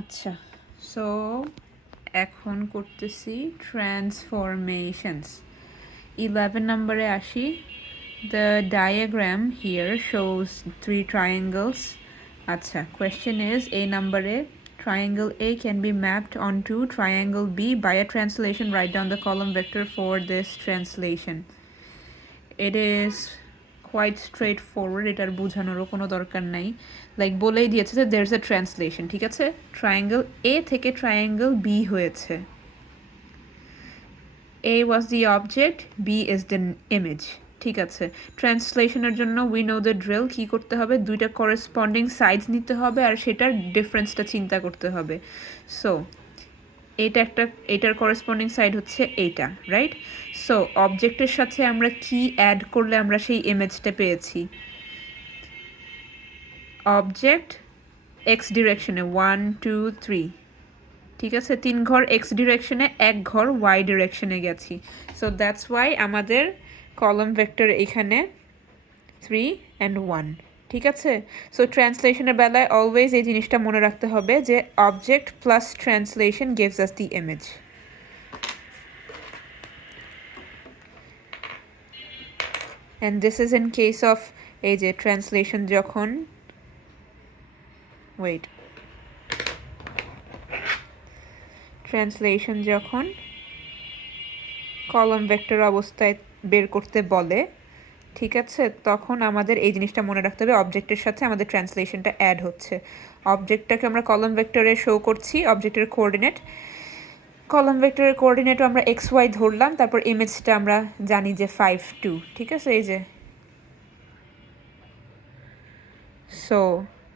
আচ্ছা, সো এখন করতেছি ট্রান্সফরমেশনস। 11 নম্বরে আসি। The diagram here shows 3 triangles. আচ্ছা, question is a number triangle A can be mapped onto triangle B by a translation. Write down the column vector for this translation. It is quite straightforward. এটার বোঝানোরও কোনো দরকার নাই, like বলেই দিয়েছে যে there's a translation, ঠিক আছে? Triangle A থেকে ট্রায়াঙ্গেল B হয়েছে। A was the object, B is the image, ঠিক আছে? ট্রান্সলেশনের জন্য উই নো দ্য ড্রিল। কী করতে হবে? দুইটা করেসপন্ডিং সাইডস নিতে হবে আর সেটার ডিফারেন্সটা চিন্তা করতে হবে। সো এটার করেসপন্ডিং সাইড হচ্ছে এইটা, রাইট? সো অবজেক্টের সাথে আমরা কি অ্যাড করলে আমরা সেই ইমেজটা পেয়েছি? অবজেক্ট এক্স ডিরেকশনে 1 2 3, ঠিক আছে? 3 ঘর এক্স ডিরেকশনে, 1 ঘর ওয়াই ডিরেকশনে গেছি। সো দ্যাটস ওয়াই আমাদের কলাম ভেক্টর এখানে 3 and 1, ঠিক আছে? সো ট্রান্সলেশনের বেলায় অলওয়েজ এই জিনিসটা মনে রাখতে হবে যে object plus translation gives us the image. And this is in case of এই যে ট্রান্সলেশন যখন ট্রান্সলেশন যখন কলাম ভেক্টর অবস্থায় বের করতে বলে, ঠিক আছে, তখন আমাদের এই জিনিসটা মনে রাখতে হবে অবজেক্টের সাথে আমাদের ট্রান্সলেশনটা অ্যাড হচ্ছে। অবজেক্টটাকে আমরা কলাম ভেক্টরে শো করছি, অবজেক্টের কোঅর্ডিনেট। কলাম ভেক্টরের কোঅর্ডিনেটও আমরা এক্স ওয়াই ধরলাম, তারপর ইমেজটা আমরা জানি যে 5 2, ঠিক আছে? এই যে সো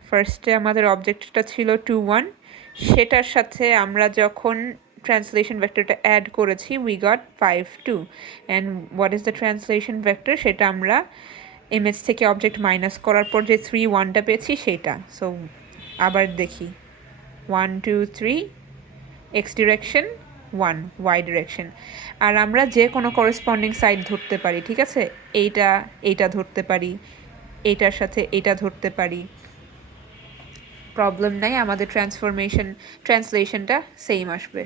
ফার্স্টে আমাদের অবজেক্টটা ছিল 2 1, সেটার সাথে আমরা যখন ট্রান্সলেশন ভেক্টরটা অ্যাড করেছি we got 5 2, and what is the translation vector সেটা আমরা ইমেজ থেকে অবজেক্ট মাইনাস করার পর যে 3 1টা পেয়েছি সেটা। সো আবার দেখি 1 2 3 এক্স ডিরেকশন, 1 ওয়াই ডিরেকশন। আর আমরা যে কোনো করেসপন্ডিং সাইড ধরতে পারি, ঠিক আছে? এইটা ধরতে পারি, এইটার সাথে এটা ধরতে পারি, প্রবলেম নাই, আমাদের ট্রান্সলেশনটা সেম আসবে।